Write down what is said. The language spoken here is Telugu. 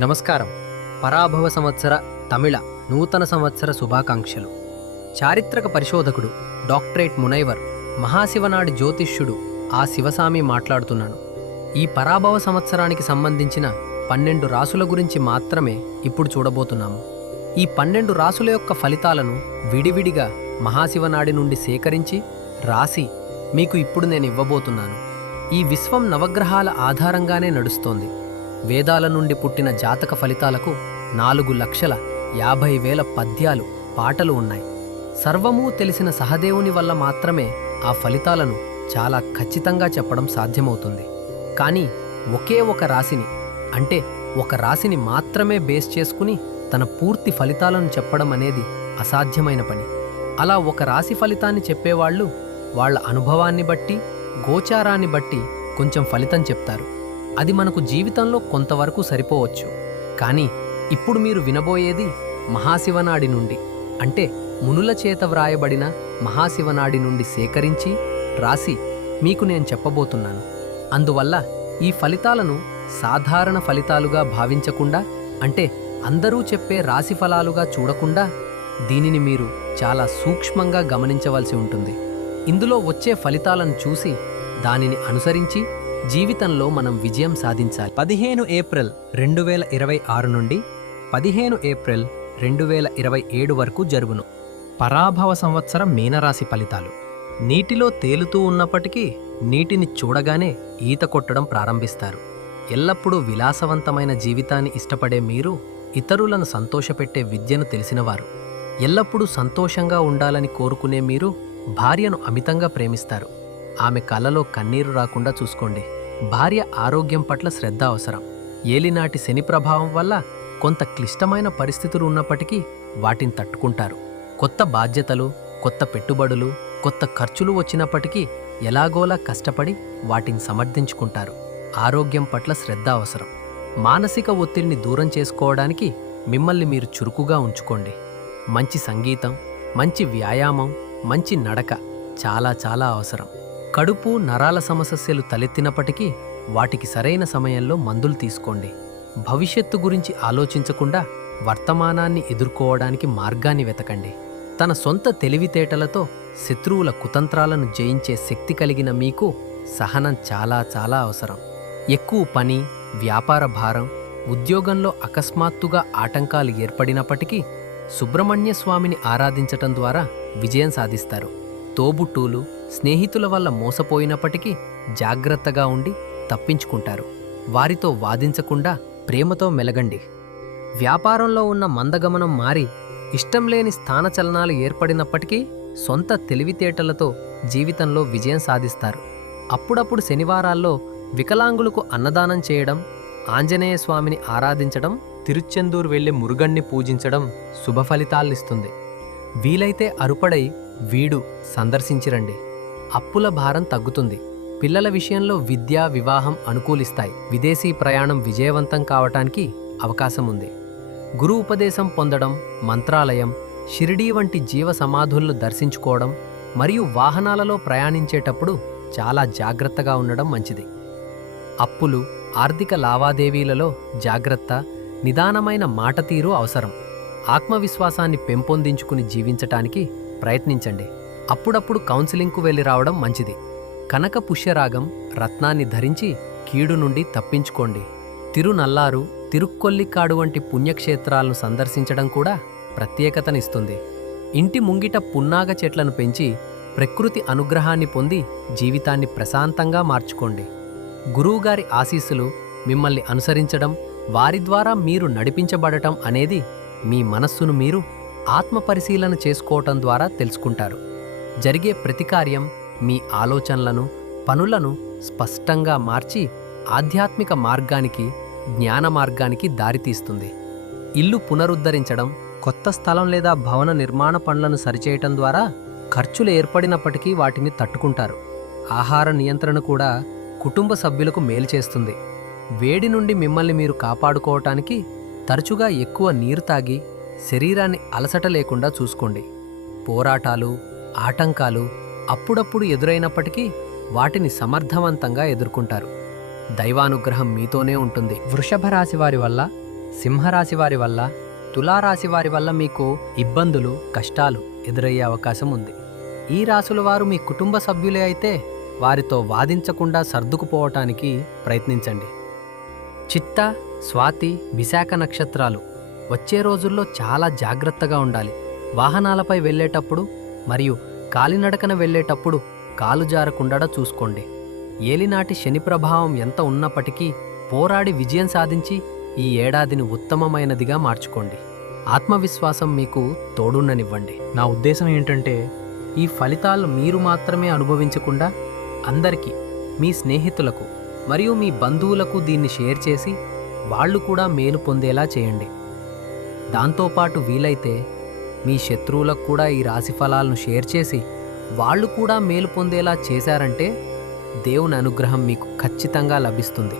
నమస్కారం. పరాభవ సంవత్సర తమిళ నూతన సంవత్సర శుభాకాంక్షలు. చారిత్రక పరిశోధకుడు డాక్టరేట్ మునైవర్ మహాశివనాడి జ్యోతిష్యుడు ఆ శివసామి మాట్లాడుతున్నాను. ఈ పరాభవ సంవత్సరానికి సంబంధించిన 12 రాసుల గురించి మాత్రమే ఇప్పుడు చూడబోతున్నాము. ఈ 12 రాసుల యొక్క ఫలితాలను విడివిడిగా మహాశివనాడి నుండి సేకరించి రాసి మీకు ఇప్పుడు నేను ఇవ్వబోతున్నాను. ఈ విశ్వం నవగ్రహాల ఆధారంగానే నడుస్తోంది. వేదాల నుండి పుట్టిన జాతక ఫలితాలకు 4,50,000 పద్యాలు, పాటలు ఉన్నాయి. సర్వమూ తెలిసిన సహదేవుని వల్ల మాత్రమే ఆ ఫలితాలను చాలా ఖచ్చితంగా చెప్పడం సాధ్యమవుతుంది. కానీ ఒకే ఒక రాశిని, అంటే ఒక రాశిని మాత్రమే బేస్ చేసుకుని తన పూర్తి ఫలితాలను చెప్పడం అనేది అసాధ్యమైన పని. అలా ఒక రాశి ఫలితాన్ని చెప్పేవాళ్ళు వాళ్ళ అనుభవాన్ని బట్టి, గోచారాన్ని బట్టి కొంచెం ఫలితం చెప్తారు. అది మనకు జీవితంలో కొంతవరకు సరిపోవచ్చు. కానీ ఇప్పుడు మీరు వినబోయేది మహాశివనాడి నుండి, అంటే మునుల చేత వ్రాయబడిన మహాశివనాడి నుండి సేకరించి రాసి మీకు నేను చెప్పబోతున్నాను. అందువల్ల ఈ ఫలితాలను సాధారణ ఫలితాలుగా భావించకుండా, అంటే అందరూ చెప్పే రాశి ఫలాలుగా చూడకుండా దీనిని మీరు చాలా సూక్ష్మంగా గమనించవలసి ఉంటుంది. ఇందులో వచ్చే ఫలితాలను చూసి దానిని అనుసరించి జీవితంలో మనం విజయం సాధించాలి. 15 ఏప్రిల్ 2026 నుండి 15 ఏప్రిల్ 2027 వరకు జరుగును పరాభవ సంవత్సరం మీనరాశి ఫలితాలు. నీటిలో తేలుతూ ఉన్నప్పటికీ నీటిని చూడగానే ఈత కొట్టడం ప్రారంభిస్తారు. ఎల్లప్పుడూ విలాసవంతమైన జీవితాన్ని ఇష్టపడే మీరు ఇతరులను సంతోషపెట్టే విద్యను తెలిసినవారు. ఎల్లప్పుడూ సంతోషంగా ఉండాలని కోరుకునే మీరు భార్యను అమితంగా ప్రేమిస్తారు. ఆమె కళ్ళలో కన్నీరు రాకుండా చూసుకోండి. భార్య ఆరోగ్యం పట్ల శ్రద్ధ అవసరం. ఏలినాటి శని ప్రభావం వల్ల కొంత క్లిష్టమైన పరిస్థితులు ఉన్నప్పటికీ వాటిని తట్టుకుంటారు. కొత్త బాధ్యతలు, కొత్త పెట్టుబడులు, కొత్త ఖర్చులు వచ్చినప్పటికీ ఎలాగోలా కష్టపడి వాటిని సమర్థించుకుంటారు. ఆరోగ్యం పట్ల శ్రద్ధ అవసరం. మానసిక ఒత్తిడిని దూరం చేసుకోవడానికి మిమ్మల్ని మీరు చురుకుగా ఉంచుకోండి. మంచి సంగీతం, మంచి వ్యాయామం, మంచి నడక చాలా చాలా అవసరం. కడుపు, నరాల సమస్యలు తలెత్తినప్పటికీ వాటికి సరైన సమయంలో మందులు తీసుకోండి. భవిష్యత్తు గురించి ఆలోచించకుండా వర్తమానాన్ని ఎదుర్కోవడానికి మార్గాన్ని వెతకండి. తన సొంత తెలివితేటలతో శత్రువుల కుతంత్రాలను జయించే శక్తి కలిగిన మీకు సహనం చాలా చాలా అవసరం. ఎక్కువ పని, వ్యాపార భారం, ఉద్యోగంలో అకస్మాత్తుగా ఆటంకాలు ఏర్పడినప్పటికీ సుబ్రహ్మణ్య స్వామిని ఆరాధించటం ద్వారా విజయం సాధిస్తారు. తోబుట్టూలు, స్నేహితుల వల్ల మోసపోయినప్పటికీ జాగ్రత్తగా ఉండి తప్పించుకుంటారు. వారితో వాదించకుండా ప్రేమతో మెలగండి. వ్యాపారంలో ఉన్న మందగమనం మారి ఇష్టం లేని స్థానచలనాలు ఏర్పడినప్పటికీ సొంత తెలివితేటలతో జీవితంలో విజయం సాధిస్తారు. అప్పుడప్పుడు శనివారాల్లో వికలాంగులకు అన్నదానం చేయడం, ఆంజనేయ స్వామిని ఆరాధించడం, తిరుచెందూరు వెళ్లి మురుగన్ని పూజించడం శుభ ఫలితాల్నిస్తుంది. వీలైతే అరుపడై వీడు సందర్శించిరండి. అప్పుల భారం తగ్గుతుంది. పిల్లల విషయంలో విద్య, వివాహం అనుకూలిస్తాయి. విదేశీ ప్రయాణం విజయవంతం కావటానికి అవకాశం ఉంది. గురు ఉపదేశం పొందడం, మంత్రాలయం, షిరిడీ వంటి జీవ సమాధులను దర్శించుకోవడం మరియు వాహనాలలో ప్రయాణించేటప్పుడు చాలా జాగ్రత్తగా ఉండడం మంచిది. అప్పులు, ఆర్థిక లావాదేవీలలో జాగ్రత్త, నిదానమైన మాట తీరు అవసరం. ఆత్మవిశ్వాసాన్ని పెంపొందించుకుని జీవించటానికి ప్రయత్నించండి. అప్పుడప్పుడు కౌన్సిలింగ్కు వెళ్ళి రావడం మంచిది. కనక పుష్యరాగం రత్నాన్ని ధరించి కీడు నుండి తప్పించుకోండి. తిరునల్లారు, తిరుక్కొల్లికాడు వంటి పుణ్యక్షేత్రాలను సందర్శించడం కూడా ప్రత్యేకతనిస్తుంది. ఇంటి ముంగిట పున్నాగ చెట్లను పెంచి ప్రకృతి అనుగ్రహాన్ని పొంది జీవితాన్ని ప్రశాంతంగా మార్చుకోండి. గురువుగారి ఆశీస్సులు మిమ్మల్ని అనుసరించడం, వారి ద్వారా మీరు నడిపించబడటం అనేది మీ మనస్సును మీరు ఆత్మపరిశీలన చేసుకోవటం ద్వారా తెలుసుకుంటారు. జరిగే ప్రతి కార్యం మీ ఆలోచనలను, పనులను స్పష్టంగా మార్చి ఆధ్యాత్మిక మార్గానికి, జ్ఞాన మార్గానికి దారితీస్తుంది. ఇల్లు పునరుద్ధరించడం, కొత్త స్థలం లేదా భవన నిర్మాణ పనులను సరిచేయటం ద్వారా ఖర్చులు ఏర్పడినప్పటికీ వాటిని తట్టుకుంటారు. ఆహార నియంత్రణ కూడా కుటుంబ సభ్యులకు మేలు చేస్తుంది. వేడి నుండి మిమ్మల్ని మీరు కాపాడుకోవటానికి తరచుగా ఎక్కువ నీరు తాగి శరీరాన్ని అలసట లేకుండా చూసుకోండి. పోరాటాలు, ఆటంకాలు అప్పుడప్పుడు ఎదురైనప్పటికీ వాటిని సమర్థవంతంగా ఎదుర్కొంటారు. దైవానుగ్రహం మీతోనే ఉంటుంది. వృషభ రాశి వారి వల్ల సింహరాశి వారి వల్ల, తులారాశి వారి వల్ల మీకు ఇబ్బందులు, కష్టాలు ఎదురయ్యే అవకాశం ఉంది. ఈ రాశుల వారు మీ కుటుంబ సభ్యులే అయితే వారితో వాదించకుండా సర్దుకుపోవటానికి ప్రయత్నించండి. చిత్త, స్వాతి, విశాఖ నక్షత్రాలు వచ్చే రోజుల్లో చాలా జాగ్రత్తగా ఉండాలి. వాహనాలపై వెళ్ళేటప్పుడు మరియు కాలినడకన వెళ్ళేటప్పుడు కాలు జారకుండా చూసుకోండి. ఏలినాటి శని ప్రభావం ఎంత ఉన్నప్పటికీ పోరాడి విజయం సాధించి ఈ ఏడాదిని ఉత్తమమైనదిగా మార్చుకోండి. ఆత్మవిశ్వాసం మీకు తోడున్ననివ్వండి. నా ఉద్దేశం ఏంటంటే, ఈ ఫలితాలు మీరు మాత్రమే అనుభవించకుండా అందరికీ, మీ స్నేహితులకు మరియు మీ బంధువులకు దీన్ని షేర్ చేసి వాళ్ళు కూడా మేలు పొందేలా చేయండి. దాంతోపాటు వీలైతే మీ శత్రువులకు కూడా ఈ రాశి ఫలాలను షేర్ చేసి వాళ్ళు కూడా మేలు పొందేలా చేశారంటే దేవుని అనుగ్రహం మీకు ఖచ్చితంగా లభిస్తుంది.